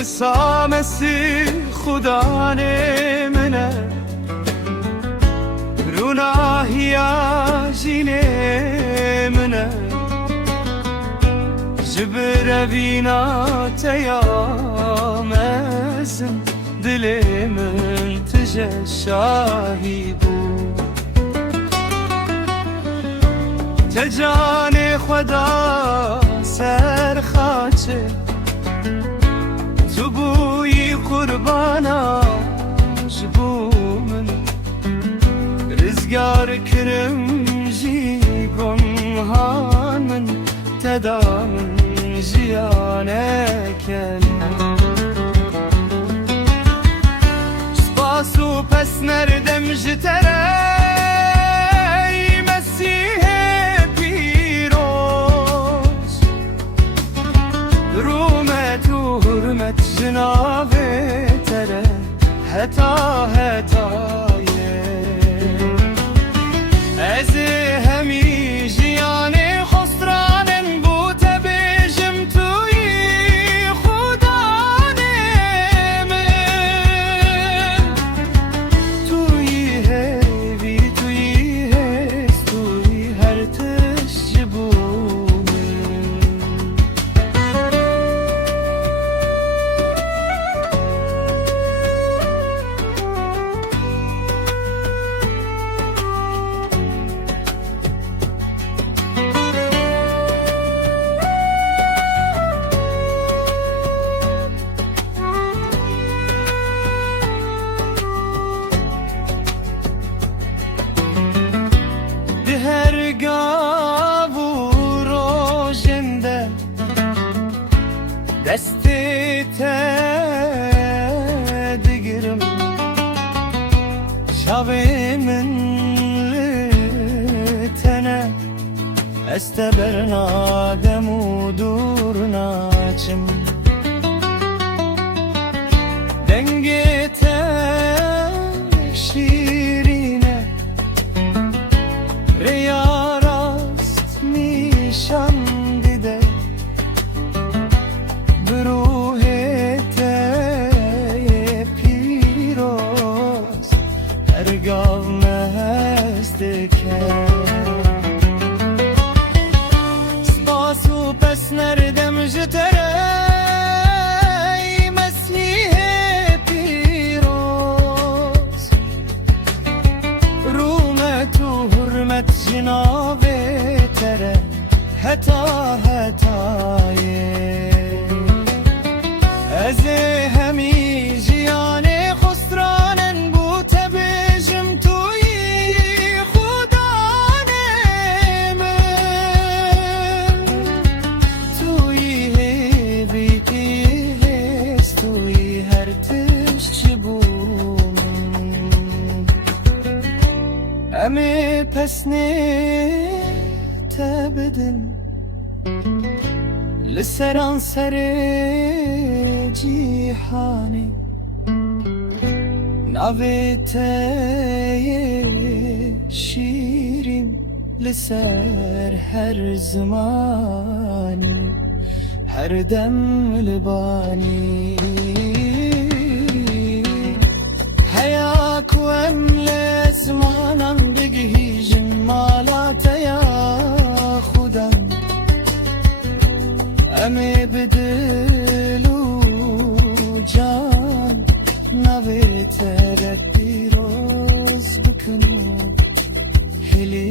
بسامسی خدا نه منه روناهیا جینه منه جبر وینا تیامزم دل من تجه شاهی بود تجان خدا سر خاچه تو بوی قربانا جبو من رزگار کرم جی گنهان من تدام جیانه کن سپاسو پس نردم جتره مسیح پیروز رومت و حرمت جناب تره هتا هتایه از همی جیان خسرانن بوت بیجم توی خدا من توی هیوی توی هست توی هر تشجبو هرگاه و روشنده دستی تدگرم شاوی من لتنه استبرنادم و دور ناچم دنگی تشیرینه ریا راست نشان دیده بروح ته پیروز هرگاه مست کرد سپاسو پس نردم جتره مسیح پیروز رومت و حرمت جناب تره هتا هتایه از همی جیان خسرانن بوت بیجم توی خدا من توی هیوی هست توی هر تشجبو امی پس نه تبدن لسران سر جیحانی ناویت شیریم لسر هر زمانی هر دم لبانی هيا كوام لزمانا بجهيجن مالات يا خدام أمي بدلو جان نبي تردي روز بكنو هلي